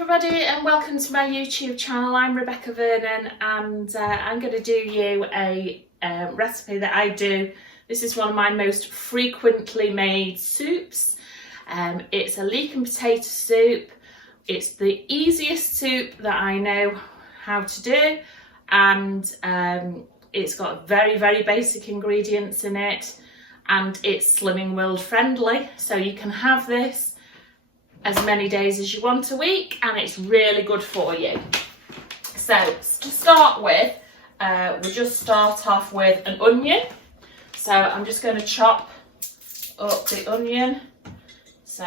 everybody and welcome to my YouTube channel. I'm Rebecca Vernon and I'm going to do you a recipe that I do. This is one of my most frequently made soups. It's a leek and potato soup. It's the easiest soup that I know how to do, and it's got very basic ingredients in it, and it's Slimming World friendly, so you can have this as many days as you want a week, and it's really good for you. So to start with, we'll just start off with an onion. So I'm just going to chop up the onion. So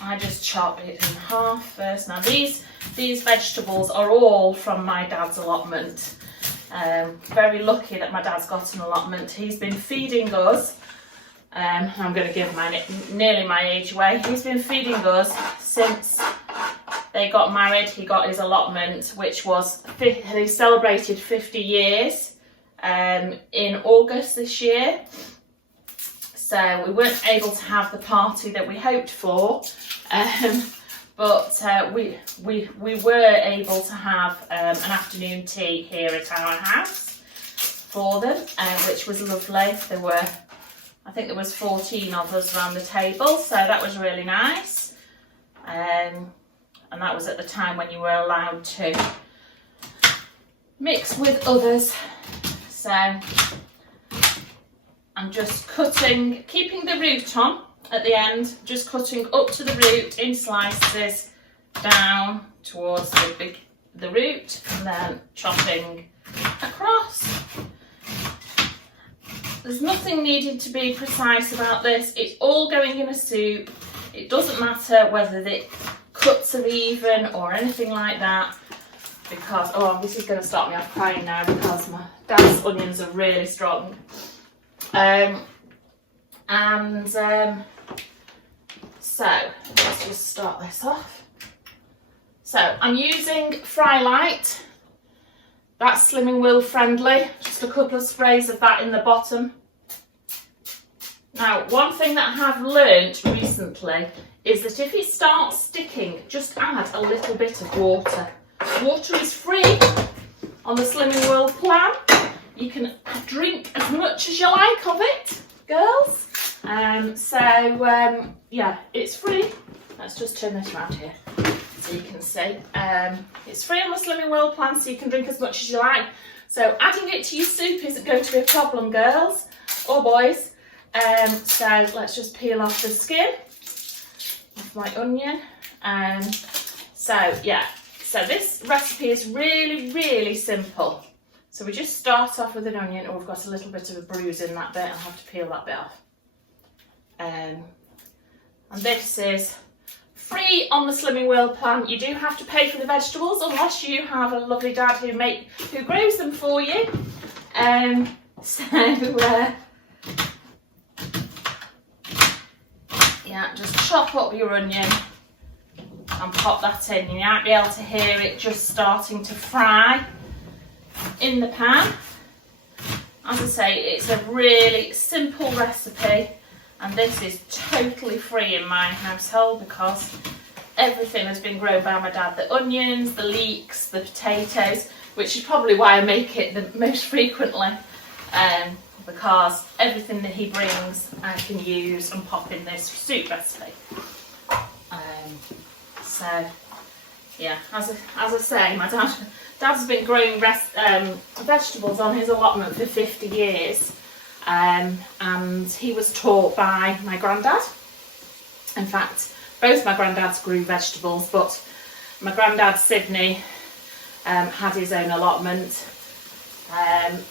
I just chop it in half first. Now these vegetables are all from my dad's allotment. Very lucky that my dad's got an allotment. He's been feeding us. I'm going to give nearly my age away. He's been feeding us since they got married. He got his allotment, which was, he celebrated 50 years in August this year. So we weren't able to have the party that we hoped for, but we were able to have an afternoon tea here at our house for them, which was lovely. I think there was 14 of us around the table, so that was really nice. And that was at the time when you were allowed to mix with others. So I'm just cutting, keeping the root on at the end, just cutting up to the root in slices down towards the root, and then chopping across. There's nothing needed to be precise about this. It's all going in a soup. It doesn't matter whether the cuts are even or anything like that, because, oh, this is going to start me off crying now because my dad's onions are really strong. So let's just start this off. So I'm using Fry Light. That's Slimming World friendly. Just a couple of sprays of that in the bottom. Now, one thing that I have learnt recently is that if it starts sticking, just add a little bit of water. Water is free on the Slimming World plan. You can drink as much as you like of it, girls. Yeah, it's free. Let's just turn this around here so you can see. It's free on the Slimming World plan, so you can drink as much as you like. So adding it to your soup isn't going to be a problem, girls or boys. So let's just peel off the skin of my onion. So this recipe is really simple. So we just start off with an onion. Oh, we've got a little bit of a bruise in that bit. I'll have to peel that bit off. And this is free on the Slimming World plan. You do have to pay for the vegetables unless you have a lovely dad who grows them for you. Yeah, just chop up your onion and pop that in. You might be able to hear it just starting to fry in the pan. As I say, it's a really simple recipe, and this is totally free in my household because everything has been grown by my dad. The onions, the leeks, the potatoes, which is probably why I make it the most frequently, because everything that he brings I can use and pop in this soup recipe. So yeah, as I say, my dad's been growing vegetables on his allotment for 50 years, and he was taught by my granddad. In fact, both my granddads grew vegetables, but my granddad Sydney had his own allotment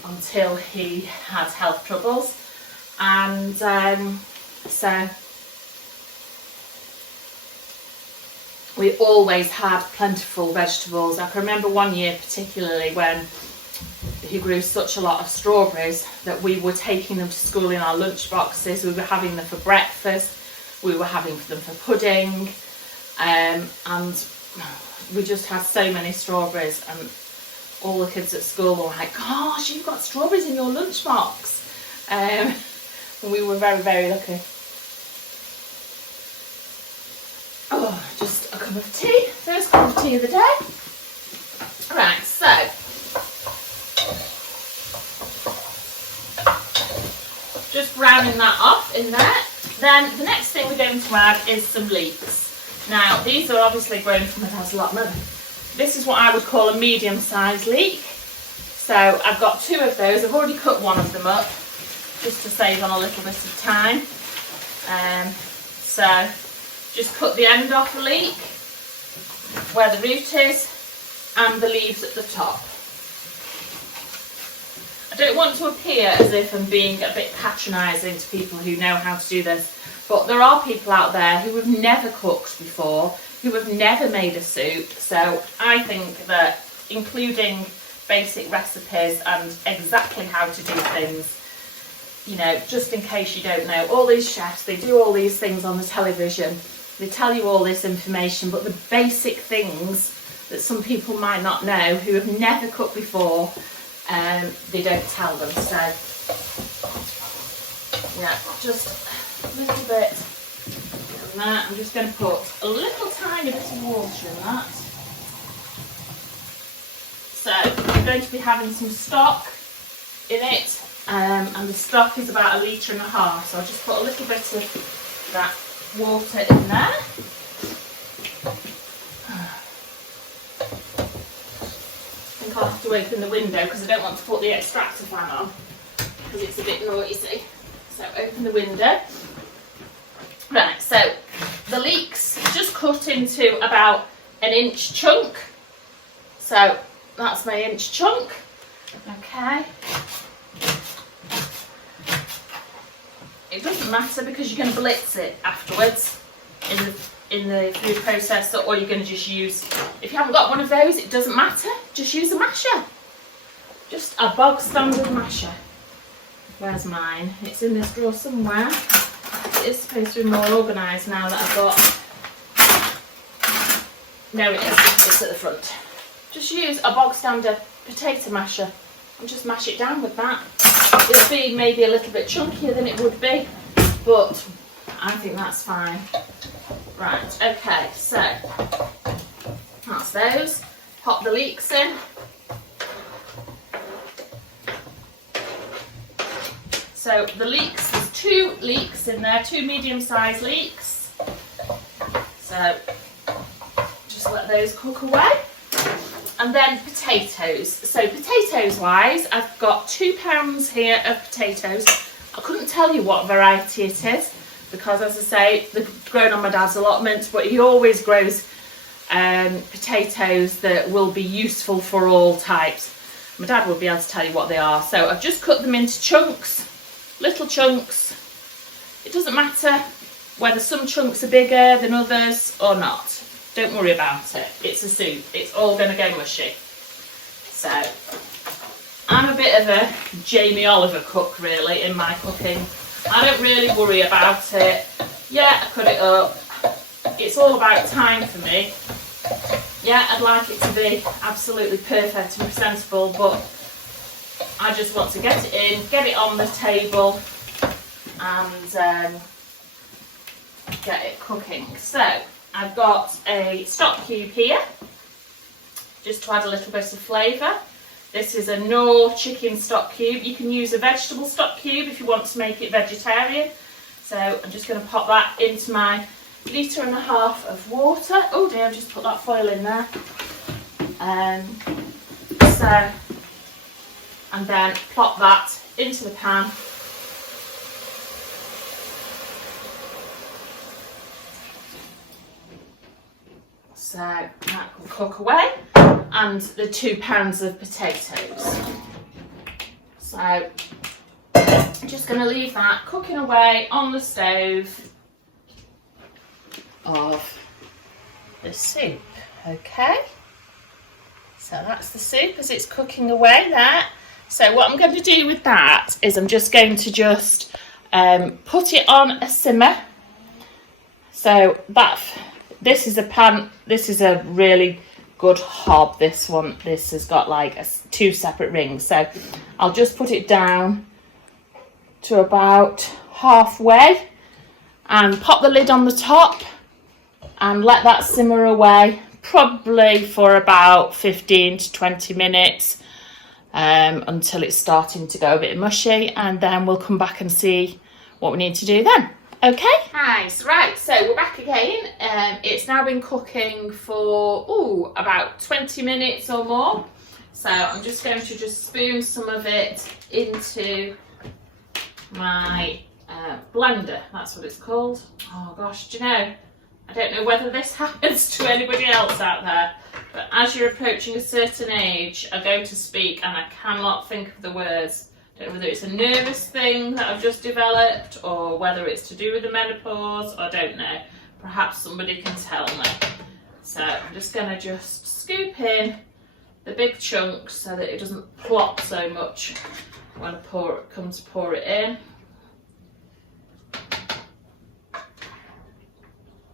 until he had health troubles, and so we always had plentiful vegetables. I can remember one year particularly when he grew such a lot of strawberries that we were taking them to school in our lunch boxes. We were having them for breakfast, we were having them for pudding, and we just had so many strawberries, and all the kids at school were like, gosh, you've got strawberries in your lunchbox. And we were very lucky. Oh, just a cup of tea. First cup of tea of the day. Right, so just browning that off in there. Then the next thing we're going to add is some leeks. Now, these are obviously grown from my dad's allotment. This is what I would call a medium-sized leek. So I've got 2 of those. I've already cut one of them up just to save on a little bit of time. So just cut the end off the leek, where the root is, and the leaves at the top. I don't want to appear as if I'm being a bit patronising to people who know how to do this, but there are people out there who have never cooked before, who have never made a soup, so I think that including basic recipes and exactly how to do things, you know, just in case you don't know, all these chefs, they do all these things on the television, they tell you all this information, but the basic things that some people might not know who have never cooked before, they don't tell them. So yeah, just a little bit of that. I'm just going to put a little tiny bit of water in that. So I'm going to be having some stock in it, and the stock is about 1.5 litres, so I'll just put a little bit of that water in there. I think I'll have to open the window because I don't want to put the extractor fan on because it's a bit noisy. So open the window. Right, so the leeks just cut into about 1 inch chunk. So that's my inch chunk. Okay. It doesn't matter because you're going to blitz it afterwards in the food processor, or you're going to just use, if you haven't got one of those, it doesn't matter, just use a masher. Just a bog standard masher. Where's mine? It's in this drawer somewhere. It is supposed to be more organised now that I've got, no it isn't, it's at the front. Just use a bog standard potato masher and just mash it down with that. It'll be maybe a little bit chunkier than it would be, but I think that's fine. Right, okay, so that's those. Pop the leeks in. So the leeks, there's 2 leeks in there, 2 medium-sized leeks. So just let those cook away. And then potatoes. So potatoes wise, I've got 2 pounds here of potatoes. I couldn't tell you what variety it is because, as I say, they're grown on my dad's allotment, but he always grows potatoes that will be useful for all types. My dad will be able to tell you what they are. So I've just cut them into chunks, little chunks. It doesn't matter whether some chunks are bigger than others or not. Don't worry about it. It's a soup. It's all going to go mushy. So I'm a bit of a Jamie Oliver cook, really, in my cooking. I don't really worry about it. Yeah, I cut it up. It's all about time for me. Yeah, I'd like it to be absolutely perfect and presentable, but I just want to get it in, get it on the table, and get it cooking. So I've got a stock cube here, just to add a little bit of flavour. This is a Knorr chicken stock cube. You can use a vegetable stock cube if you want to make it vegetarian. So I'm just going to pop that into my 1.5 litres of water. Oh dear, I've just put that foil in there. And then plop that into the pan. So that will cook away, and the 2 pounds of potatoes. So I'm just going to leave that cooking away on the stove of the soup. Okay, so that's the soup as it's cooking away there. So what I'm going to do with that is I'm just going to just put it on a simmer. So this is a pan, this is a really good hob, this has got like 2 separate rings. So I'll just put it down to about halfway and pop the lid on the top and let that simmer away, probably for about 15 to 20 minutes until it's starting to go a bit mushy, and then we'll come back and see what we need to do then. Okay? Nice. Right, so we're back again. It's now been cooking for about 20 minutes or more. So I'm just going to spoon some of it into my blender. That's what it's called. Oh gosh, do you know, I don't know whether this happens to anybody else out there, but as you're approaching a certain age, I go to speak and I cannot think of the words. I don't know whether it's a nervous thing that I've just developed or whether it's to do with the menopause, I don't know. Perhaps somebody can tell me. So I'm just going to scoop in the big chunks so that it doesn't plop so much when I come to pour it in.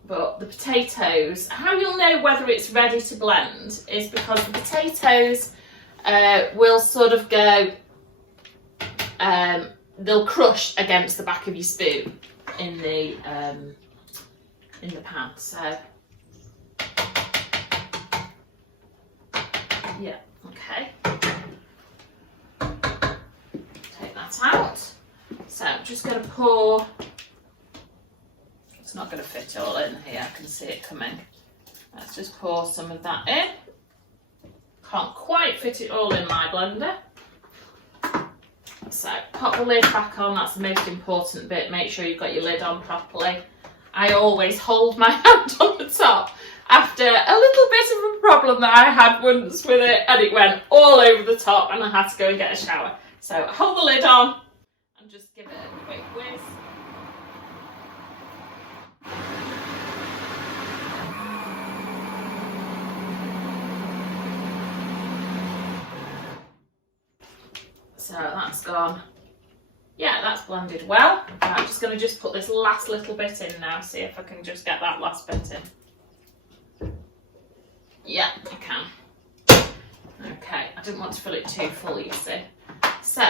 But the potatoes, how you'll know whether it's ready to blend is because the potatoes will sort of go, they'll crush against the back of your spoon in the pan. So yeah, okay. Take that out. So I'm just going to pour. It's not going to fit all in here, I can see it coming. Let's just pour some of that in. Can't quite fit it all in my blender. So pop the lid back on, that's the most important bit. Make sure you've got your lid on properly. I always hold my hand on the top after a little bit of a problem that I had once with it, and it went all over the top and I had to go and get a shower. So hold the lid on and just give it a quick whiz. So that's gone. Yeah, that's blended well. I'm just going to put this last little bit in now, see if I can just get that last bit in. Yeah, I can. Okay, I didn't want to fill it too full, you see. So,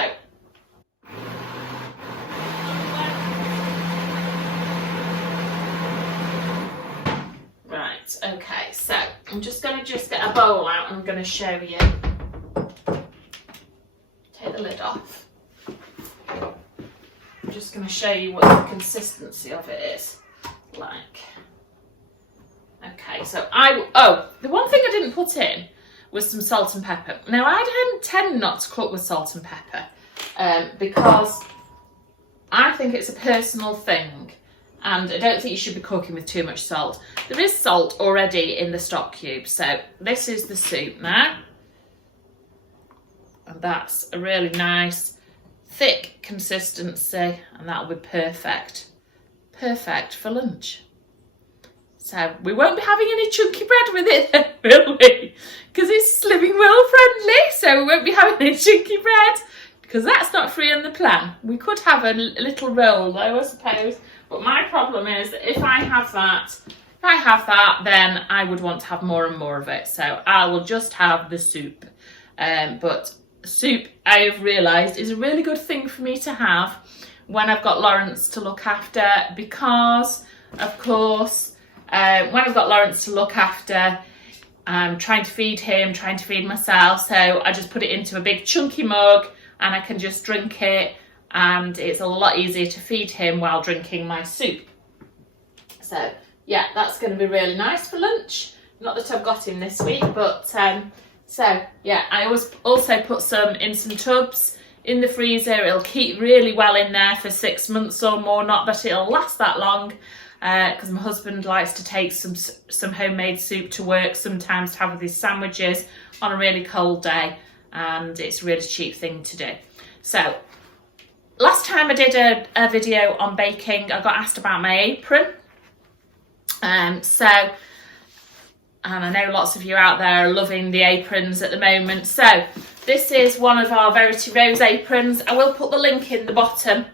right, okay, so I'm just going to get a bowl out and I'm going to show you. The lid off. I'm just going to show you what the consistency of it is like. Okay, so the one thing I didn't put in was some salt and pepper. Now I tend not to cook with salt and pepper because I think it's a personal thing and I don't think you should be cooking with too much salt. There is salt already in the stock cube, so this is the soup now. And that's a really nice thick consistency, and that'll be perfect for lunch. So we won't be having any chunky bread with it then, will we? Because it's Slimming World friendly, so we won't be having any chunky bread because that's not free on the plan. We could have a little roll though, I suppose, but my problem is that if I have that, then I would want to have more and more of it, so I will just have the soup. But soup, I have realised, is a really good thing for me to have when I've got Lawrence to look after, because of course when I've got Lawrence to look after, I'm trying to feed him, trying to feed myself, so I just put it into a big chunky mug and I can just drink it, and it's a lot easier to feed him while drinking my soup. So yeah, that's going to be really nice for lunch. Not that I've got him this week, but so yeah, I always also put some in some tubs in the freezer. It'll keep really well in there for 6 months or more. Not that it'll last that long, because my husband likes to take some homemade soup to work sometimes to have with his sandwiches on a really cold day, and it's a really cheap thing to do. So last time I did a video on baking, I got asked about my apron. And I know lots of you out there are loving the aprons at the moment. So this is one of our Verity Rose aprons. I will put the link in the bottom.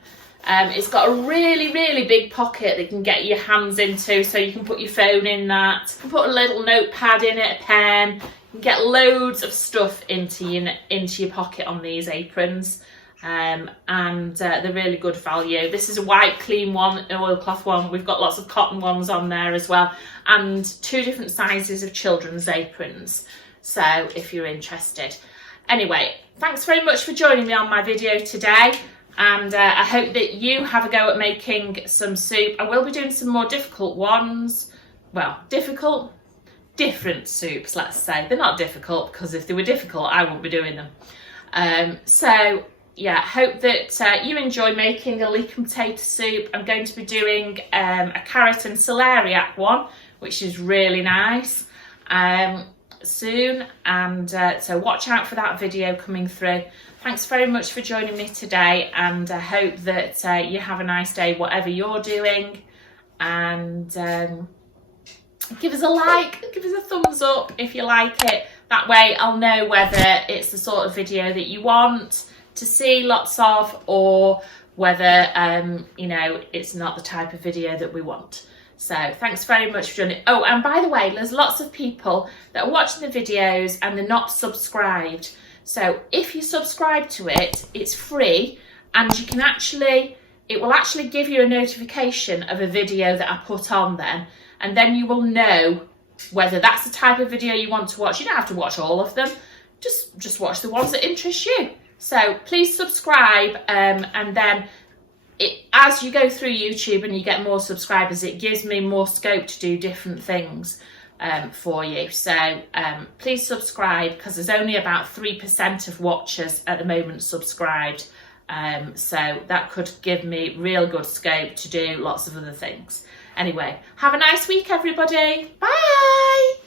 It's got a really, really big pocket that you can get your hands into, so you can put your phone in that. You can put a little notepad in it, a pen. You can get loads of stuff into your pocket on these aprons. and they're really good value. This is a white clean one, an oilcloth one. We've got lots of cotton ones on there as well, and 2 different sizes of children's aprons, so if you're interested. Anyway, thanks very much for joining me on my video today, and I hope that you have a go at making some soup. I will be doing some more difficult ones. Well, different soups, let's say. They're not difficult, because if they were difficult I wouldn't be doing them. So yeah, hope that you enjoy making a leek and potato soup. I'm going to be doing a carrot and celeriac one, which is really nice, soon, and so watch out for that video coming through. Thanks very much for joining me today, and I hope that you have a nice day whatever you're doing, and give us a like, give us a thumbs up if you like it. That way I'll know whether it's the sort of video that you want to see lots of, or whether you know, it's not the type of video that we want. So thanks very much for joining. Oh, and by the way, there's lots of people that are watching the videos and they're not subscribed. So if you subscribe to it, it's free, and you can actually, it will actually give you a notification of a video that I put on then, and then you will know whether that's the type of video you want to watch. You don't have to watch all of them, just watch the ones that interest you. So please subscribe, and then as you go through YouTube and you get more subscribers, it gives me more scope to do different things for you. So please subscribe, because there's only about 3% of watchers at the moment subscribed. So that could give me real good scope to do lots of other things. Anyway, have a nice week, everybody. Bye.